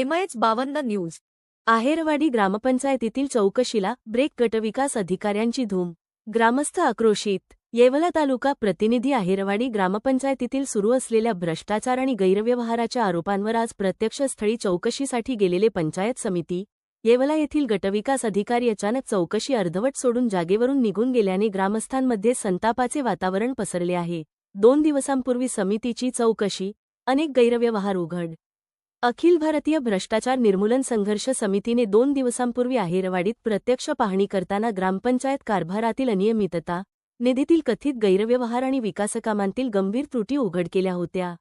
MH बावन्न news. Aherwadi ग्रामपंचायतीतील चौकशीला break गटविकास अधिकाऱ्यांची धूम. ग्रामस्थ आक्रोशित. येवला तालुका प्रतिनिधी आहेरवाडी ग्रामपंचायतीतील सुरू असलेल्या भ्रष्टाचार आणि गैरव्यवहाराच्या आरोपांवर आज प्रत्यक्षस्थळी चौकशीसाठी गेलेले पंचायत समिती येवला येथील गटविकास अधिकारी अचानक चौकशी अर्धवट सोडून जागेवरून निघून गेल्याने ग्रामस्थांमध्ये संतापाचे वातावरण पसरले आहे. दोन दिवसांपूर्वी समितीची चौकशी अनेक गैरव्यवहार उघड. अखिल भारतीय भ्रष्टाचार निर्मूलन संघर्ष समितीने दोन दिवसांपूर्वी आहेरवाडीत प्रत्यक्ष पाहणी करताना ग्रामपंचायत कारभारातील अनियमितता निधीतील कथित गैरव्यवहार आणि विकासकामांतील गंभीर त्रुटी उघड केल्या होत्या.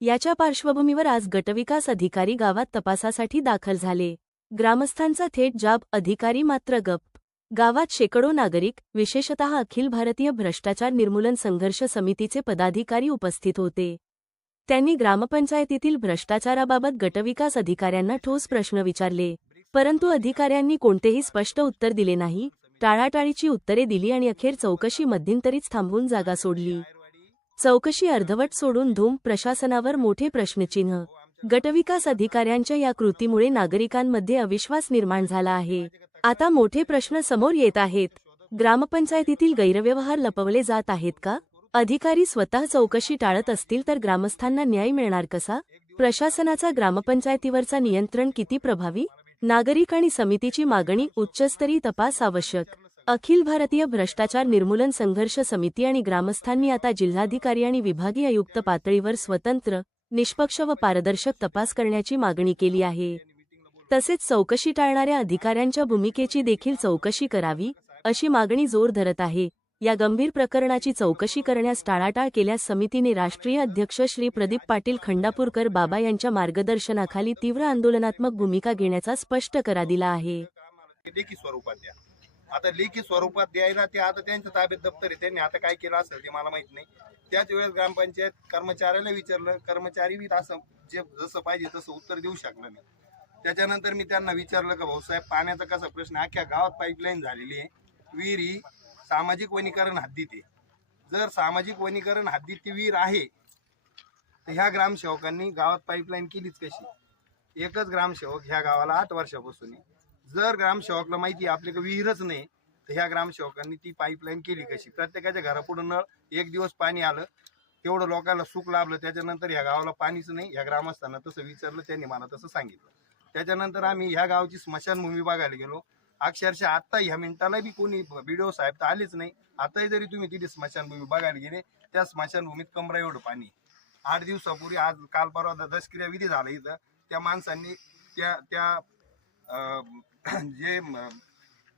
याच्या पार्श्वभूमीवर आज गटविकास अधिकारी गावात तपासासाठी दाखल झाले. ग्रामस्थांचा थेट जाब अधिकारी मात्र गप गावात शेकडो नागरिक विशेषतः अखिल भारतीय भ्रष्टाचार निर्मूलन संघर्ष समितीचे पदाधिकारी उपस्थित होते. त्यांनी ग्रामपंचायतीतील भ्रष्टाचाराबाबत गटविकास अधिकाऱ्यांना ठोस प्रश्न विचारले. परंतु अधिकाऱ्यांनी कोणतेही स्पष्ट उत्तर दिले नाही. टाळाटाळीची उत्तरे दिली आणि अखेर चौकशी मध्यंतरीच थांबवून जागा सोडली. चौकशी अर्धवट सोडून धूम प्रशासनावर मोठे प्रश्नचिन्ह. गटविकास अधिकाऱ्यांच्या या कृतीमुळे नागरिकांमध्ये अविश्वास निर्माण झाला आहे. आता मोठे प्रश्न समोर येत आहेत. ग्रामपंचायतीतील गैरव्यवहार लपवले जात आहेत का? अधिकारी स्वतः चौकशी टाळत असतील तर ग्रामस्थांना न्याय मिळणार कसा? प्रशासनाचा ग्रामपंचायतीवरचा नियंत्रण किती प्रभावी? नागरिक आणि समितीची मागणी उच्चस्तरीय तपास आवश्यक. अखिल भारतीय भ्रष्टाचार निर्मूलन संघर्ष समिती आणि ग्रामस्थांनी आता जिल्हाधिकारी आणि विभागीय आयुक्त पातळीवर स्वतंत्र निष्पक्ष व पारदर्शक तपास करण्याची मागणी केली आहे. तसेच चौकशी टाळणाऱ्या अधिकाऱ्यांच्या भूमिकेची देखील चौकशी करावी अशी मागणी जोर धरत आहे. या गंभीर प्रकरणाची चौकशी करण्यास टाळाटाळ केल्यास समितीने राष्ट्रीय अध्यक्ष श्री प्रदीप पाटील खंडापूरकर बाबा यांच्या मार्गदर्शनाखाली तीव्र आंदोलनात्मक भूमिका घेण्याचा स्पष्ट करा दिला आहे. लेखी स्वरूपात द्या. आता लेखी स्वरूपात द्यायला ते आता त्यांच्या ताब्यात दप्तर आहे. त्यांनी आता काय केलं असेल ते मला माहीत नाही. त्याच वेळेस ग्रामपंचायत कर्मचाऱ्याला विचारलं कर्मचारी बी असं जे जसं पाहिजे तसं उत्तर देऊ शकलं नाही. त्याच्यानंतर मी त्यांना विचारलं का भाऊसाहेब पाण्याचा कसा प्रश्न अख्ख्या गावात पाईपलाईन झालेली आहे. विहिरी सामाजिक वनीकरण हद्दीत आहे. जर सामाजिक वनीकरण हद्दीत ती विहीर आहे तर ह्या ग्रामसेवकांनी गावात पाईपलाईन केलीच कशी? एकच ग्रामसेवक ह्या गावाला आठ वर्षापासून आहे. जर ग्रामसेवकला माहिती आहे आपल्याकडे विहीरच नाही तर ह्या ग्रामसेवकांनी ती पाईपलाईन केली कशी? प्रत्येकाच्या घरापुढं नळ एक दिवस पाणी आलं तेवढं लोकांना सुख लाभलं त्याच्यानंतर ह्या गावाला पाणीच नाही ह्या ग्रामस्थांना तसं विचारलं त्यांनी मला तसं सांगितलं. त्याच्यानंतर आम्ही ह्या गावची स्मशानभूमी बघायला गेलो. अक्षरशः आत्ता ह्या मिनिटाला बी कोणी बीडीओ साहेब तर आलेच नाही. आताही जरी तुम्ही तिथे स्मशानभूमी बघायला गेले त्या स्मशानभूमीत कमरा एवढं पाणी. आठ दिवसापूर्वी आज काल परवा दशक्रिया विधी झाला इथं. त्या माणसांनी त्या त्या जे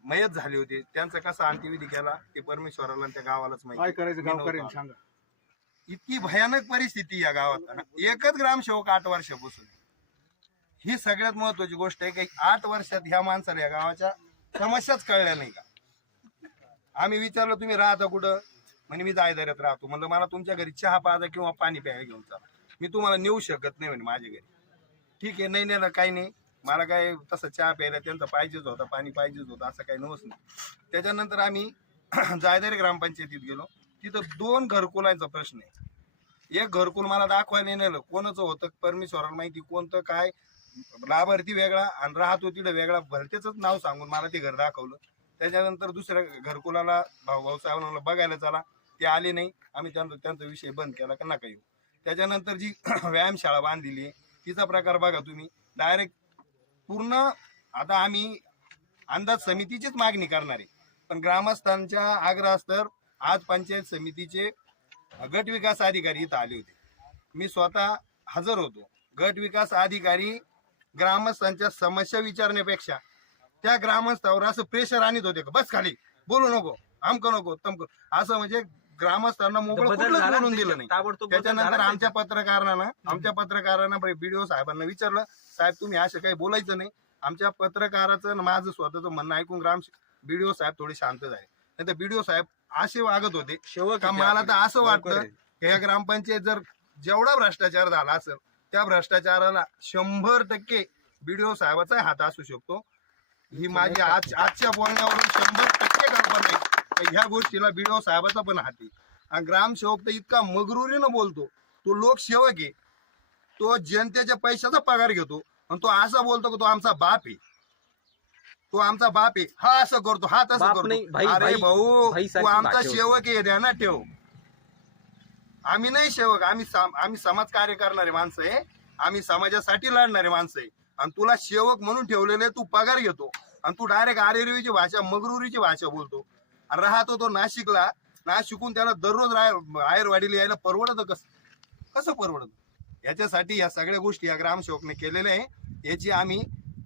मयत झाले होते त्यांचा कसा अंत्यविधी केला ते परमेश्वराला त्या गावालाच माहिती. सांगा. इतकी भयानक परिस्थिती या गावात. एकच ग्रामसेवक आठ वर्षापासून ही सगळ्यात महत्वाची गोष्ट आहे की आठ वर्षात ह्या माणसाला या गावाच्या समस्याच कळल्या नाही का? आम्ही विचारलं तुम्ही राहता कुठं? म्हणे मी जायदऱ्यात राहतो. म्हणलं मला तुमच्या घरी चहा पाजा किंवा पाणी प्यायला घेऊन चला. मी तुम्हाला नेऊ शकत नाही म्हणे माझ्या घरी. ठीक आहे नाही नेलं काही नाही. मला काय तसं चहा प्यायला त्यांचं पाहिजेच होता पाणी पाहिजेच होतं असं काही नव्हतं. नाही त्याच्यानंतर आम्ही जायदारी ग्रामपंचायतीत गेलो. तिथं दोन घरकुलांचा प्रश्न आहे. एक घरकुल मला दाखवायला नेलं. कोणाचं होतं परमेश्वराला माहिती कोणतं काय? लाभार्थी वेगळा आणि राहतो तिथं वेगळा. भरतेच नाव सांगून मला ते घर दाखवलं. त्याच्यानंतर दुसऱ्या घरकुलाला भाऊ भाऊसाहेबांना बघायला चला. ते आले नाही. आम्ही त्यांचा त्यांचा विषय बंद केला का नका येऊ. त्याच्यानंतर जी व्यायामशाळा बांधलेली आहे तिचा प्रकार बघा तुम्ही. डायरेक्ट पूर्ण आता आम्ही अंदाज समितीचीच मागणी करणार आहे. पण ग्रामस्थांच्या आग्रहास्तर आज पंचायत समितीचे गट विकास अधिकारी इथं आले होते. मी स्वतः हजर होतो. गट विकास अधिकारी ग्रामस्थांच्या समस्या विचारण्यापेक्षा त्या ग्रामस्थावर असं प्रेशर आणत होते का? बस खाली. बोलू नको. आमक नको तमक असं म्हणजे ग्रामस्थांना मोकळं बदल कुठलंच झाला बोलून ना दिलं नाही. त्याच्यानंतर आमच्या पत्रकारांना आमच्या पत्रकारांना बीडीओ साहेबांना विचारलं साहेब तुम्ही असं काही बोलायचं नाही. आमच्या पत्रकाराचं माझं स्वतःचं म्हणणं ऐकून ग्राम बीडीओ साहेब थोडे शांत झाले. नाही तर बीडीओ साहेब असे वागत होते का मला तर असं वाटतं की या ग्रामपंचायत जर जेवढा भ्रष्टाचार झाला असेल त्या भ्रष्टाचाराला शंभर टक्के बीडीओ साहेबाचा हात असू शकतो. ही माझी आज आजच्या बोलण्यावरून शंभर टक्के कल्पना आहे ह्या गोष्टीला बीडीओ साहेबाचा पण हात आहे. आणि ग्रामसेवक तर इतका मगरुरीनं बोलतो. तो लोकसेवक आहे. तो जनतेच्या पैशाचा पगार घेतो. पण तो असं बोलतो की तो आमचा बाप आहे. तो आमचा बाप आहे. हा असं करतो हा तसं करतो. अरे भाऊ तू आमचा. सेवक आहे ध्यानात ठेव. आम्ही नाही सेवक आम्ही साम आम्ही समाज कार्य करणारे माणसं आहे. आम्ही समाजासाठी लढणारे माणसं आहे. आणि तुला सेवक म्हणून ठेवलेले तू पगार घेतो. आणि तू डायरेक्ट आरेरवीची भाषा मगरुरीची भाषा बोलतो. आणि राहतो तो नाशिकला. नाशिकून त्याला दररोज राय- आयरवाडीला यायला परवडतं कसं? कसं परवडत? याच्यासाठी या सगळ्या गोष्टी या ग्रामसेवकने केलेल्या आहे. याची आम्ही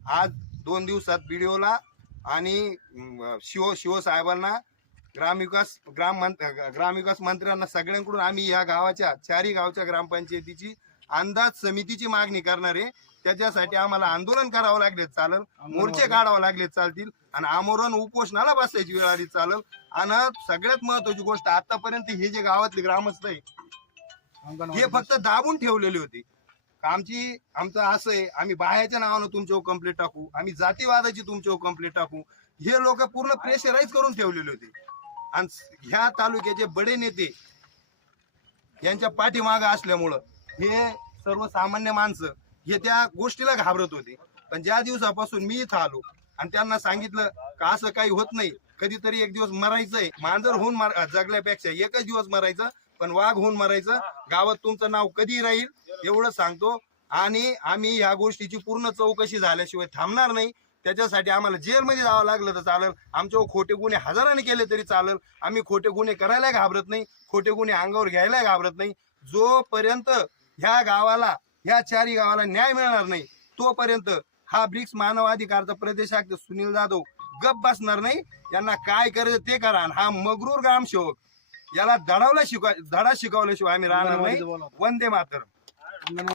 आज दोन दिवसात व्हिडिओला आणि शिव शिवसाहेबांना ग्रामविकास ग्राम ग्रामविकास मंत्र्यांना सगळ्यांकडून आम्ही या गावाच्या चारही गावच्या ग्रामपंचायतीची अंदाज समितीची मागणी करणार आहे. त्याच्यासाठी आम्हाला आंदोलन करावं लागले चालेल. मोर्चे काढावं लागले चालतील. आणि आमरण उपोषणाला बसायची वेळ आली चालेल. आणि सगळ्यात महत्वाची गोष्ट आतापर्यंत हे जे गावातले ग्रामस्थ आहे हे फक्त दाबून ठेवलेले होते. आमची आमचं असं आहे आम्ही बाह्याच्या नावानं तुमच्यावर कंप्लेंट टाकू आम्ही जातीवादाची तुमच्यावर कंप्लेंट टाकू. हे लोक पूर्ण प्रेशराईज करून ठेवलेले होते. आणि ह्या तालुक्याचे बडे नेते यांच्या पाठीमागं असल्यामुळं हे सर्वसामान्य माणसं हे त्या गोष्टीला घाबरत होते. पण ज्या दिवसापासून मी इथं आलो आणि त्यांना सांगितलं का असं काही होत नाही कधीतरी एक दिवस मरायचंय. मांजर होऊन मार जगल्यापेक्षा एकच दिवस मरायचं पण वाघ होऊन मरायचं. गावात तुमचं नाव कधी राहील एवढं सांगतो. आणि आम्ही ह्या गोष्टीची पूर्ण चौकशी झाल्याशिवाय थांबणार नाही. त्याच्यासाठी आम्हाला जेलमध्ये जावं लागलं तर चालेल. आमच्यावर खोटे गुन्हे हजाराने केले तरी चालेल. आम्ही खोटे गुन्हे करायला घाबरत नाही. खोटे गुन्हे अंगावर घ्यायला घाबरत नाही. जोपर्यंत ह्या गावाला ह्या चारही गावाला न्याय मिळणार नाही तोपर्यंत हा ब्रिक्स मानवाधिकारचा प्रदेशाध्यक्ष सुनील जाधव गप बसणार नाही. यांना काय करायचं ते करा. हा मगरूर ग्रामसेवक याला धडावला शिकवा धडा शिकवल्याशिवाय आम्ही राहणार नाही. वंदे मातर